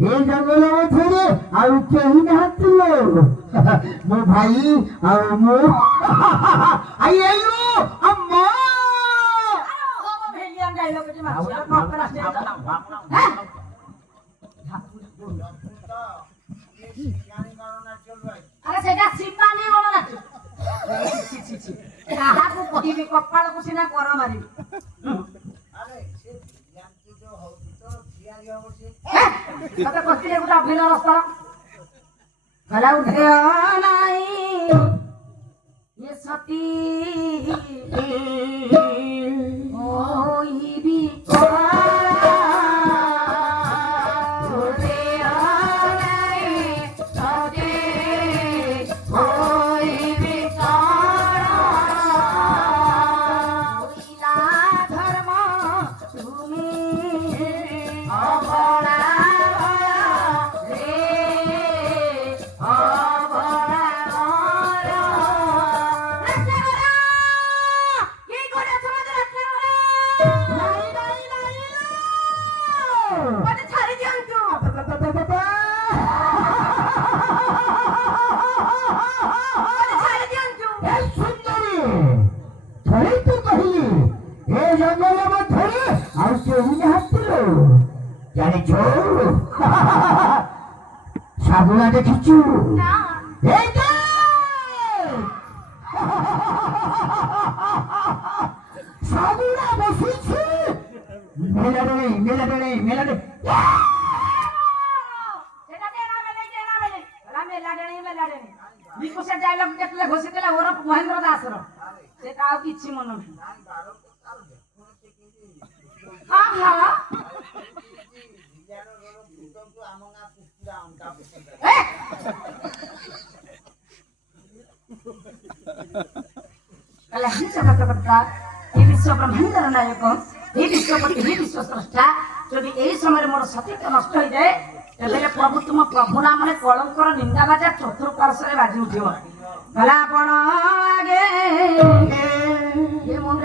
ये जंगल मध्य आउ केही नहतिलो मो भाई आउ मो आई आइलो अम्मा हो भेलिया गाइलो के माछा कपड़ा से अरे सेटा सिपानी गण नाच छि छि छि काहा को कहिबी कपाळ को सिना कर मारी अरे से जानतु जो हो तो जिया गयो से कते कस्ती गुटा अभिनय रास्ता गला उठे नाही ये सती ओई भी साबुना देखिछु ना ए दे साबुना बसिछु मेला दे सेटा देना मेले बिकु से डायलॉग देखले घोषि देला ओर महेंद्र दास रो से काउ किछि मन नहीं आहा कला हिंसा करता ये विश्व ब्रह्मांडर नायक ये विश्वपति ये विश्व स्रष्टा यदि यही समय मोर सतीत्व नष्ट हो जाए तेरे प्रभु तुम प्रभु नाम कलंकर निंदा बाजा चतुर्पार्श्व बाजी उठिब भला आपण आगे ये मुंड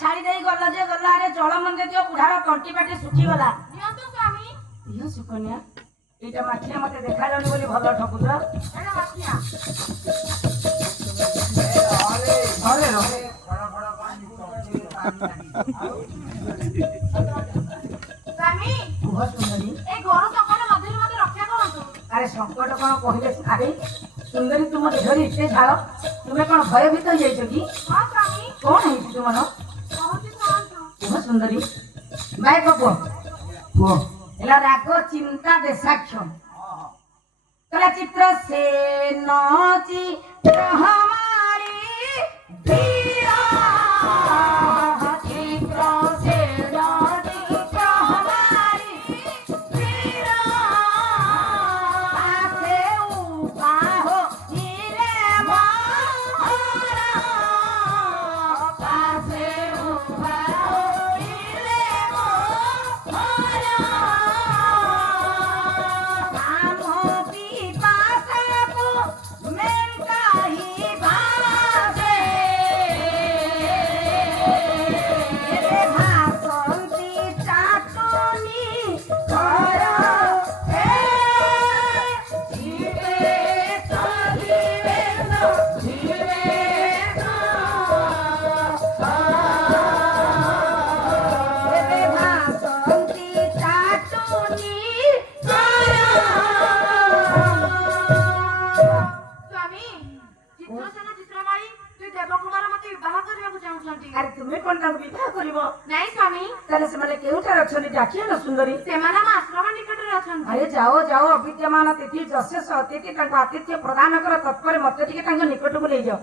छाड़ी दे गला जे गला रे जल मंगे दियो बुढ़ार कंटी पाटी सुखी गला नियंतु स्वामी दियो सुकन्या एटा माठिया मते देखा जानी बोली भलो ठकुछ एटा माठिया अरे बड़ा बड़ा पानी स्वामी बहुत सुंदरी ए गोरु संकट मधुर मते रक्षा करंतु अरे संकट कोन कहिले अरे सुंदरी तुम धरी इते झाळ तुमे कोन भयभीत हो जाइछो की हां स्वामी कोन है तुमनो बहुत सुंदरी भाई बाबू वो एला रागो चिंता देसाक्ष कला चित्र से नची हमारी पीरा चित्र से नची हमारी पीरा आसे उपा हो नीले मोहरा पासे उपा सुंदरी अरे जाओ जाओ अविद्यमान तिथि जशेष अतिथि आतिथ्य प्रदान कर तत्पर मत निकट को ले जाओ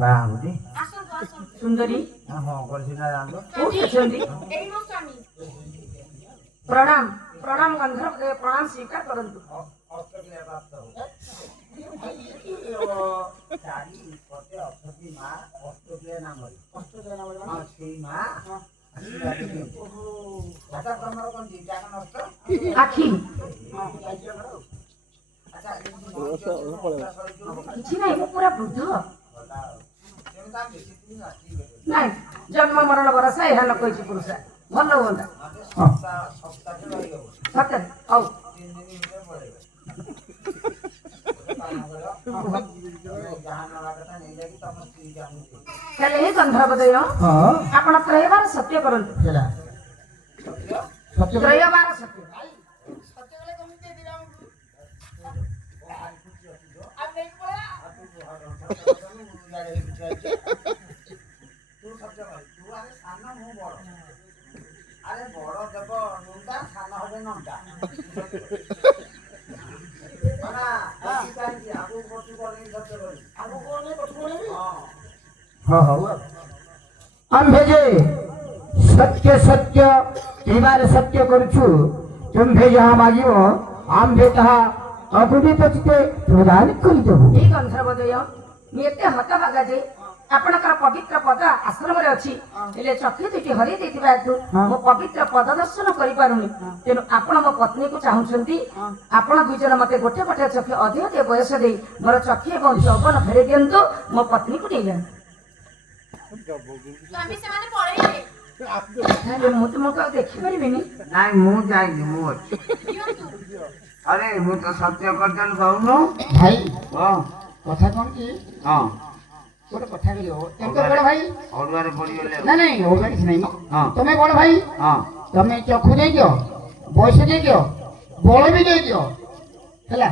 ବାହାବୁଟି ସୁନ୍ଦରୀ ହଁ କରିସିନା ଜାଣିଲ କୋଉଠି ଅଛନ୍ତି? ପ୍ରଣାମ ପ୍ରଣାମ ଗନ୍ଧର୍ବ ଦେବ ପ୍ରଣାମ ସ୍ୱୀକାର କରନ୍ତୁ। ଅଷ୍ଟକ୍ରିୟା ପ୍ରାପ୍ତ ଚାରି ପଟେ ଅଛନ୍ତି ମା ଅଷ୍ଟକ୍ରିୟା ନାମରେ ହଁ ସେଇ ମା ଆଚ୍ଛା ତମର କଣ ଦିଟା ନଷ୍ଟ ଆଖି କିଛି ନାହିଁ ମୁଁ ପୁରା ବୃଦ୍ଧ ନାଇଁ ଜନ୍ମ ମରଣ ବରସା ଏହା ନ କହିଛି ପୁରୁଷ ଭଲ ହୁଅନ୍ତା ସତରେ ହଉ ତାହେଲେ ଏ ଗନ୍ଧର୍ବ ଦେୟ ଆପଣ ତ୍ରୟବାର ସତ୍ୟ କରନ୍ତୁ ତ୍ରୟବାର ସତ୍ୟ ଆରେ ବଡ ଦେବ ନୁଣ୍ଡା ସାନ ହବେ ନଣ୍ଡା आम्भे जे सत्य सत्य जीवार सत्य करुछु तुम्भे जहाँ मागिब आम्भे तहा अगुडी पचिते प्रदान करिदेबु ए गंधर्व दय मी एते हतभागा जे आपणकर पवित्र पद आश्रम रे अछि हेले चक्षु दुटी हरि देतिबा हेतु मो पवित्र पद दर्शन करि पारुनी तेनु आपण मो पत्नी को चाहुछंती आपण दुजन मते गोटे गोटे चक्षु अधिक दे बयस दे मोर चक्षु एवं यौवन फेरे दियंतु मो पत्नी को देयन स्वामी से माने पळेइले हेले मु तुमको देखि परिबिनी ନାଇଁ ମୁଁ ଯାଇନି ମୁଁ ଅଛି दियंतु ଆରେ ମୁଁ ତ ସତ୍ୟ କରିଦେଲ କହୁନୁ भाई ହଁ कथा कोन की ହଁ गोटे कथा करियो तमको बड़ भाई ଅଡୁଆରେ ପଡିଗଲେ ना नहीं होगा किछ नहीं हाँ। तमे बड़ भाई ହଁ तमे चक्षु दे दियो बयस दे दियो बळ भी दे दियो हैला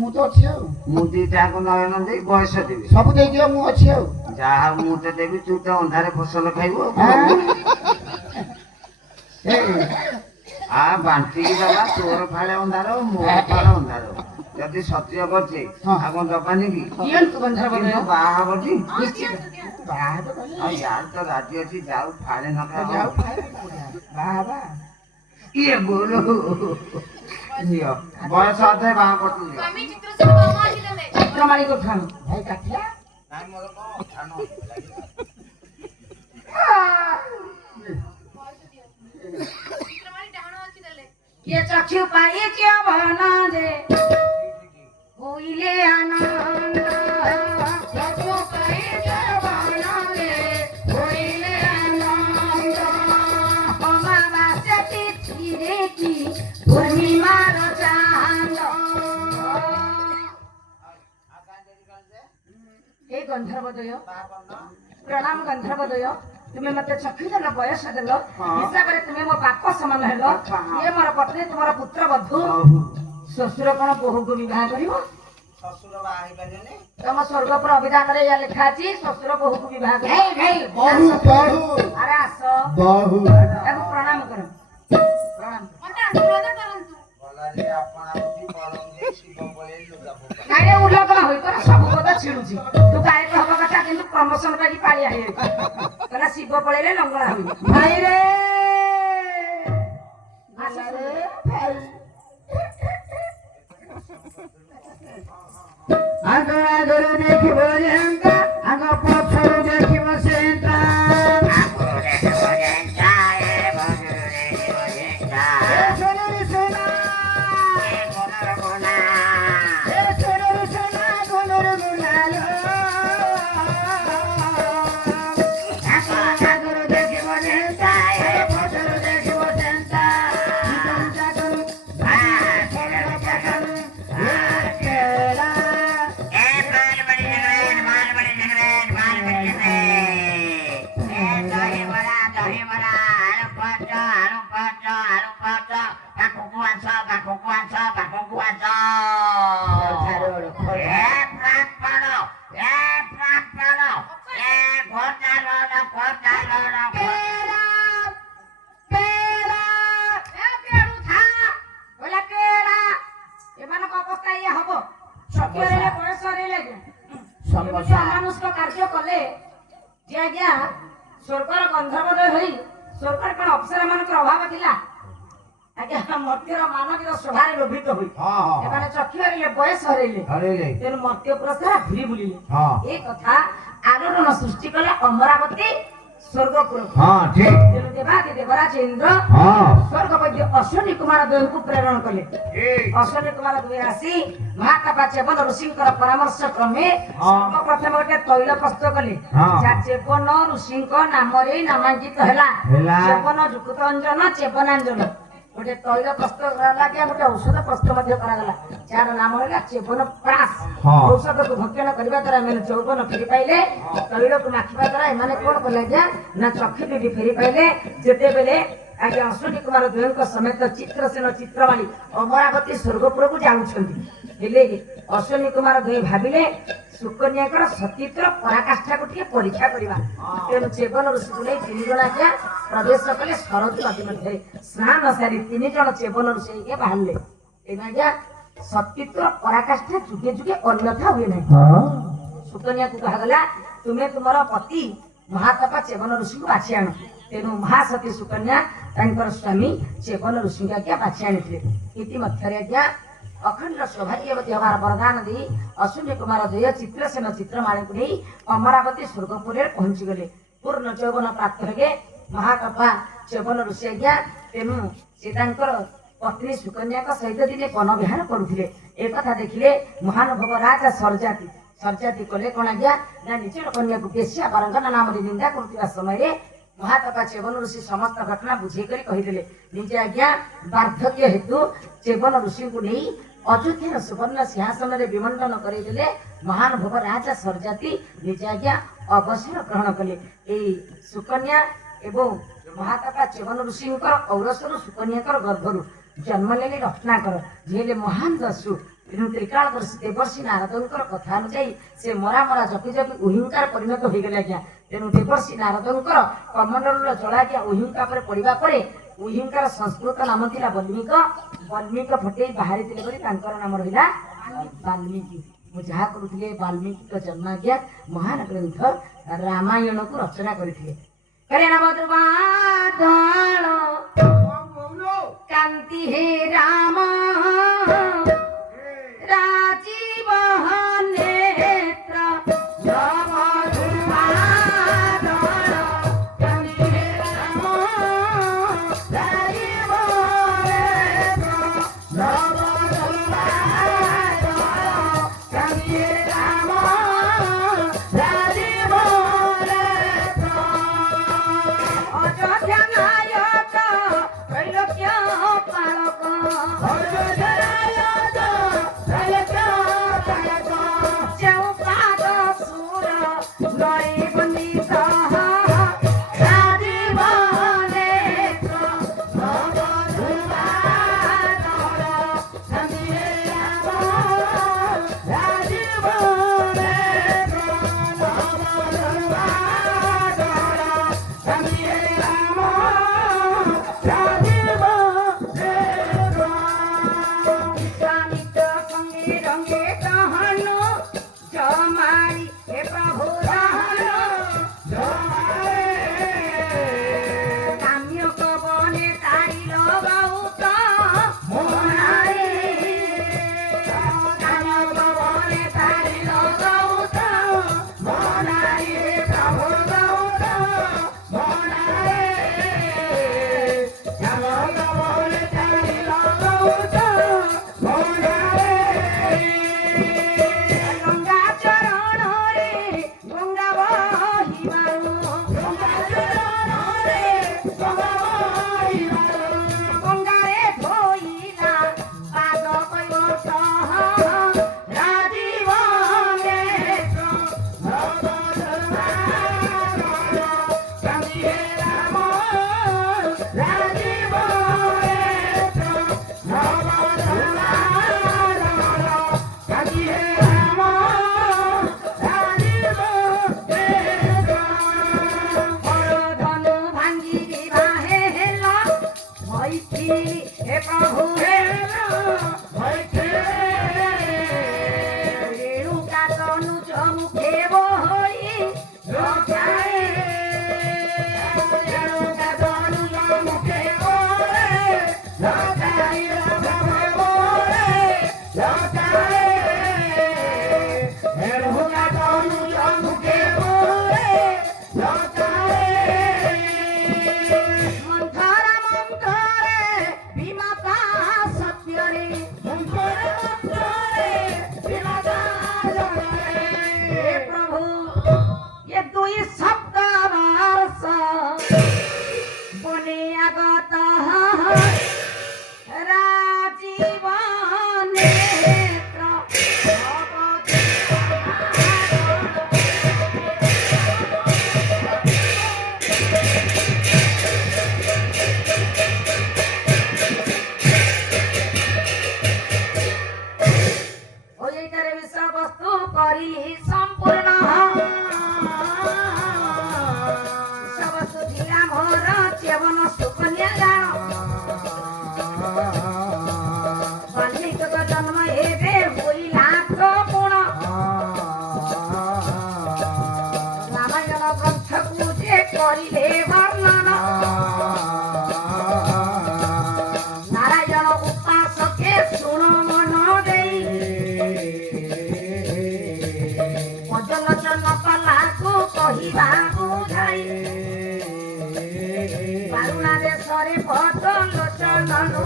मु तो अछि आ ମୁଁ ଦିଟାକୁ ନୟନ ଦେଇ ବୟସ ଦେବି सब दे दियो मु अछि आ ଯାହା ମୁଁ ତ ଦେବି ତୁ ତ ଅନ୍ଧାରେ ଫସଲ ଖାଇବୁ ଆ ବାଣ୍ଟିକି ଦବା ତୋର ଫାଳେ ଅନ୍ଧାର ମୋର ଫାଳେ ଅନ୍ଧାର ଯଦି ସତ୍ୟ କରୁଛି ହଁ। ଆଉ କଣ ଦବାନି କି ଦିୟନ୍ତୁ ଗନ୍ଧର୍ବ ଦୟ କିନ୍ତୁ ବାହା ହବଟି ନିଶ୍ଚିତ बाहर तो ଆଉ ଯାର ତ ରାଜି ଅଛି ଯାଉ ଫାଳେ ନ जाओ ଖାଉ बाबा ଇଏ ଗୋରୁ ଝିଅ ବୟସ ଅଧେ ବାହା ପଟୁ ଝିଅ स्वामी चित्र से काम आछि देले ପ୍ରମାଣି କରୁଥାను भाई काटिया ନାଇଁ ମୋର କଣ ଧ୍ୟାନ चित्र माने डाहण आछि देले ये चक्षु पाई क्या बना दे होइले आनंद चक्षु पाई क्या बना दे होइले आनंद अमावास्या तिथि देखी पूर्णिमार चांद हे गंधर्व दय प्रणाम गंधर्व दय तुम्हें मते चक्षु देल बयस देल हिसाब रे तुम्हें मो बाप समान हेलो ये मोर पत्नी तुमर पुत्र बधू শ্বশুର କଣ ବୋହୂକୁ ବିବାହ କରିବ ଶ୍ୱଶୁର ବାହା ହେଇପାରିବେନି ତମ ସ୍ୱର୍ଗ ପୁର ଅଭିଧାନରେ ଏହା ଲେଖା ଅଛି ଶ୍ୱଶୁର ବୋହୂକୁ ବିବାହ କରିବ भाई भाई बहु बहु ଆରେ ଆସ बहु ତାକୁ ପ୍ରଣାମ କର ପ୍ରଣାମ मते आशीर्वाद करंतु ଗଲାରେ ଆପଣ ଆଉଠି କଲମ ଦେଇ ଶିବ ପଳେଇ ଲୁଗା ପକା ନାଇଁ ଉଲ୍ଲେଖନ ହୋଇପାରେ ସବୁ କଥା ଛିଡୁଛି ତୁ ଗାୟକ ହବା କଥା କିନ୍ତୁ ପ୍ରମୋସନ ପାଇଁ ପାଳିଆ ହେଇଯାଇଛି କହିଲା ଶିବ ପଳେଇଲେ ଲଙ୍ଗଳା ହୁଏ भाई रे ଆସ रे भाई आग आगर देखिब जेंता आग पछरु देखिब सेंता ए सोनरी सोना ए सोनरी सोना गोनर गुनालो आगर देखिब जेंता ए पछरु देखिब सेंता जागन जागन केला ସମସ୍ୟା ଅମାନୁଷ୍କ କାର୍ଯ୍ୟ କଲେ ଯେ ଆଜ୍ଞା ସ୍ୱର୍ଗର ଗନ୍ଧର୍ବଦୟ ହୋଇ ସ୍ୱର୍ଗରେ କଣ ଅପ୍ସରା ମାନଙ୍କର ଅଭାବ ଥିଲା? ଆଜ୍ଞା ମର୍ତ୍ତ୍ୟର ମାନବୀର ସ୍ୱଭାବରେ ଲୋଭିତ ହୋଇ ହଁ ହଁ ସେମାନେ ଚକ୍ଷୁ ହରେଇଲେ, ବୟସ ହରେଇଲେ, ହରେଇଲେ ତେଣୁ ମର୍ତ୍ତ୍ୟ ପୁରସ୍କାର ଘୁରି ବୁଲିଲେ। ହଁ ଏ କଥା ଆଲୋଡ଼ନ ସୃଷ୍ଟି କଲେ ଅମରାବତୀ ସ୍ୱର୍ଗପୁର। ହଁ ଠିକ ତେଣୁ ଦେବାଦି ଦେବରାଜ ଇନ୍ଦ୍ର ହଁ ସ୍ୱର୍ଗ ବୈଦ୍ୟ ଅଶ୍ୱିନୀ କୁମାର ଦ୍ୱୟଙ୍କୁ ପ୍ରେରଣ କଲେ। ଠିକ ଅଶ୍ୱିନୀ କୁମାର ଦ୍ୱୟ ଆସି ମହାକାପା ଚେବନ ଋଷିଙ୍କର ପରାମର୍ଶ କ୍ରମେ ହଁ। ପ୍ରଥମେ ଗୋଟେ ତୈଳ ପ୍ରସ୍ତୁତ କଲେ। ହଁ। ଯାହା ଚେବନ ଋଷିଙ୍କ ନାମରେ ନାମାଙ୍କିତ ହେଲା। ହେଲା। ଚେବନ ଯୁକ୍ତ ଅଞ୍ଜନ ଚେବନାଞ୍ଜନ। ଗୋଟେ ତୈଳ ପ୍ରସ୍ତୁତ କରାଗଲା, ଗୋଟେ ଔଷଧ ପ୍ରସ୍ତୁତ ମଧ୍ୟ କରାଗଲା, ଯାହାର ନାମ ହେଲା ଚେବନ ପ୍ରାସ। ହଁ। ଔଷଧକୁ ଭକ୍ଷଣ କରିବା ଦ୍ୱାରା ଏମାନେ ଯୌବନ ଫେରି ପାଇଲେ। ତୈଳକୁ ମାଖିବା ଦ୍ୱାରା ଏମାନେ କଣ କଲେ ଆଜ୍ଞା ନା ଚକ୍ଷୁ ଦୁଇଟି ଫେରି ପାଇଲେ। ଯେତେବେଳେ ଆଜ୍ଞା ଅଶ୍ୱିନୀ କୁମାର ଦ୍ୱୟଙ୍କ ସମେତ ଚିତ୍ରସେନ ଚିତ୍ରମାଳୀ ଅମରାବତୀ ସ୍ୱର୍ଗପୁରକୁ ଯାଉଛନ୍ତି, ହେଲେ ଅଶ୍ୱିନୀ କୁମାର ଦ୍ୱୟ ଭାବିଲେ ସୁକନ୍ୟାଙ୍କର ସତୀତ୍ୱର ପରାକାଷ୍ଠାକୁ ଟିକେ ପରୀକ୍ଷା କରିବା। ତେଣୁ ଚେବନ ଋଷିକୁ ନେଇ 3 ଜଣ ଆଜ୍ଞା ପ୍ରବେଶ କଲେ ସରଜୁ ନଦୀ ମଧ୍ୟରେ। ସ୍ନାନ ସାରି 3 ଜଣ ଚେବନ ଋଷି ହେଇକି ବାହାରିଲେ। ତେଣୁ ଆଜ୍ଞା ସତୀତ୍ୱର ପରାକାଷ୍ଠା ଯୁଗେ ଯୁଗେ ଅନ୍ୟଥା ହୁଏ ନାହିଁ। ସୁକନ୍ୟାକୁ କୁହାଗଲା ତୁମେ ତୁମର ପତି ମହାତପା ଚେବନ ଋଷିଙ୍କୁ ବାଛି ଆଣ। ତେଣୁ ମହାସତୀ ସୁକନ୍ୟା ତାଙ୍କର ସ୍ୱାମୀ ଚେବନ ଋଷିଙ୍କୁ ଆଜ୍ଞା ବାଛି ଆଣିଥିଲେ। ଇତିମଧ୍ୟରେ ଆଜ୍ଞା ଅଖଣ୍ଡ ସୌଭାଗ୍ୟବତୀ ହେବାର ବରଦାନ ଦେଇ ଅଶ୍ୱିନୀ କୁମାର ଦ୍ୱୟ ଚିତ୍ରସେନ ଚିତ୍ରମାଳୀଙ୍କୁ ନେଇ ଅମରାବତୀ ସ୍ୱର୍ଗପୁରରେ ପହଞ୍ଚିଗଲେ। ପୂର୍ଣ୍ଣ ଯୌବନ ପ୍ରାପ୍ତ ହେଲେ ମହାତପା ଚେବନ ଋଷି ଆଜ୍ଞା। ତେଣୁ ସେ ତାଙ୍କର ପତ୍ନୀ ସୁକନ୍ୟାଙ୍କ ସହିତ ଦିନେ ବନ ବିହାର କରୁଥିଲେ। ଏକଥା ଦେଖିଲେ ମହାନୁଭବ ରାଜା ସର୍ଜାତି କଲେ କଣ ଆଜ୍ଞା ନା ନିଜର କନ୍ୟାକୁ ବେଶ୍ୟା ବାରଙ୍ଗନା ନାମରେ ନିନ୍ଦା କରୁଥିବା ସମୟରେ ମହାତପା ଚେବନ ଋଷି ସମସ୍ତ ଘଟଣା ବୁଝେଇ କରି କହିଦେଲେ। ନିଜେ ଆଜ୍ଞା ବାର୍ଦ୍ଧକ୍ୟ ହେତୁ ଚେବନ ଋଷିଙ୍କୁ ନେଇ ଅଯୋଧ୍ୟାର ସୁବର୍ଣ୍ଣ ସିଂହାସନରେ ବିମଣ୍ଡନ କରିଦେଲେ। ମହାନୁଭବ ରାଜା ସର୍ଜାତି ନିଜେ ଆଜ୍ଞା ଅବସର ଗ୍ରହଣ କଲେ। ଏଇ ସୁକନ୍ୟା ଏବଂ ମହାତପା ଚେବନ ଋଷିଙ୍କର ଔରସରୁ ସୁକନ୍ୟାଙ୍କର ଗର୍ଭରୁ ଜନ୍ମ ନେଲେ ରତ୍ନାକର, ଯିଏ ହେଲେ ମହାନ ଦସ୍ୟୁ। ତେଣୁ ତ୍ରିକାଳଦର୍ଶୀ ଦେବର୍ଷି ନାରଦଙ୍କର କଥା ଅନୁଯାୟୀ ସେ ମରା ମରା ଜପି ଜପି ଉହିଙ୍କାର ପରିଣତ ହୋଇଗଲେ ଆଜ୍ଞା। ତେଣୁ ଦେବର୍ଷି ନାରଦଙ୍କର କମଣ୍ଡଳର ଜଳ ଆଜ୍ଞା ଉହିଙ୍କା ପରେ ପଡ଼ିବା ପରେ ଉହିଙ୍କାର ସଂସ୍କୃତ ନାମ ଥିଲା ବଲ୍ମୀକ। ବଲ୍ମୀକ ଫଟେଇ ବାହାରିଥିଲେ ବୋଲି ତାଙ୍କର ନାମ ରହିଲା ବାଲ୍ମୀକି। ମୁଁ ଯାହା କରୁଥିଲି ବାଲ୍ମୀକିଙ୍କ ଜନ୍ମ ଆଜ୍ଞା ମହାନ ଗ୍ରନ୍ଥ ରାମାୟଣକୁ ରଚନା କରିଥିଲେ। କାନ୍ତି ହେ ରାମ ରାଜୀବ ନେତ୍ର ଅଯୋଧ୍ୟା ନାୟକ ତ୍ରୈଲୋକ୍ୟ ପାଳକ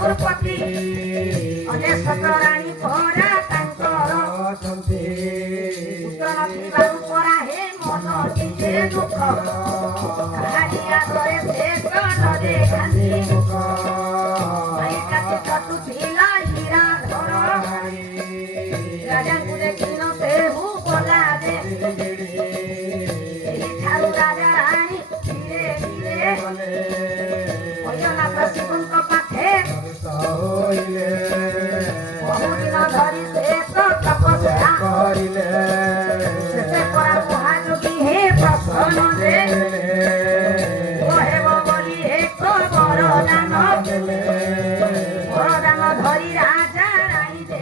ରଘୁପତି ଅନେଶତ ରାଣୀ ପରା ତାଙ୍କର ପୁତ୍ର ନଥିବାରୁ ପରା ହେ ମନ ଟିକେ ଦୁଃଖ କାହାରି ଆଗରେ ସେ ନ ଦେଖାନ୍ତି ଭାଇ କାଟି କଟୁଥିଲା ହୀରା ଧର ରାଜାଙ୍କୁ ଦେଖିନ ସେହୁ ଗଲା ଯେ ଏହିଠାରୁ ରାଜା ରାଣୀ ଧୀରେ ଧୀରେ ଭଜନାଥ ଶିବଙ୍କ ପାଖେ ବହୁଦିନ ଧରି ସେ ତ ତପସ୍ୟା କରିଲେ ଶେଷେ ପରା ମହାଯୋଗୀ ହେ ପ୍ରସନ୍ନ ଯେ କହେବ ବୋଲି ଏକ ବରଦାନ ବରଦାନ ଧରି ରାଜା ରାଣୀ ଯେ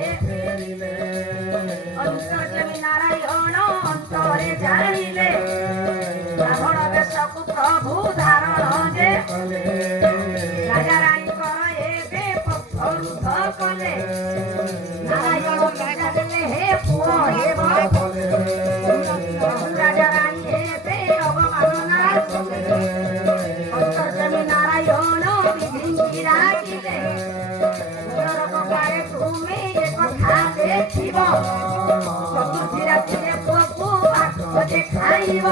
ଅନ୍ତର୍ଯାମୀ ନାରାୟଣ ଅନ୍ତରେ ଜାଣିଲେ ବ୍ରାହ୍ମଣ ବେଶକୁ ପ୍ରଭୁ ଧାରଣ ଯେ ରାଜା ରାଣୀଙ୍କର ଏବେ ପକ୍ଷ କଲେ ନାରାୟଣ ଜାଣିଲେ ହେ ପୁଅ ହେବ ରାଜା ରାଣୀ ଏବେ ଅବମାନନା ଅନ୍ତର୍ଯାମୀ ନାରାୟଣ ବିଧିଙ୍କି ରାଗିଲେ ତୁମେ ଏ କଥା ଦେଖିବ ଚତୁର୍ଥୀ ରାତିରେ ପୁଅକୁ ଭାତ ଦେଖାଇବ